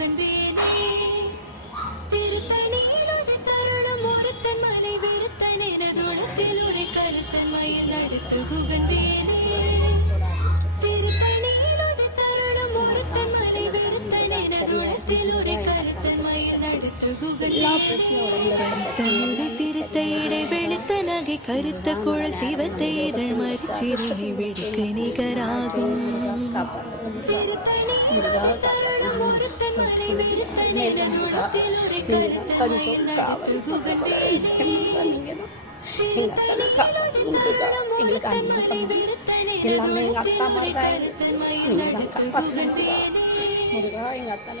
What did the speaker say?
குகந்தேனே திருத்தணியிலொரு தருணம் ஒருத்தன் மனை விருத்தன் எனதுளத்தில் ஒரு கருத்தன் மயில் நடத்த குகந்தேனே திருத்தணியிலொரு தருணம் ஒருத்தன் மனை விருத்தன் எனதுளத்தில் ஒரு கருத்தன் மயில் நடத்த குகந்தேனே சிறுத்த இடை வெளுத்த நகை கருத்த குழல் சிவத்தை இதழ் மறிச்சிறகை வெடிக்க நிகராகும் எங்களுக்கு அன்பு எல்லாமே எங்கள் அக்கா மாதிரி தான். நீங்கள் தான் காப்பாற்ற முருகா. எங்கள் அக்கா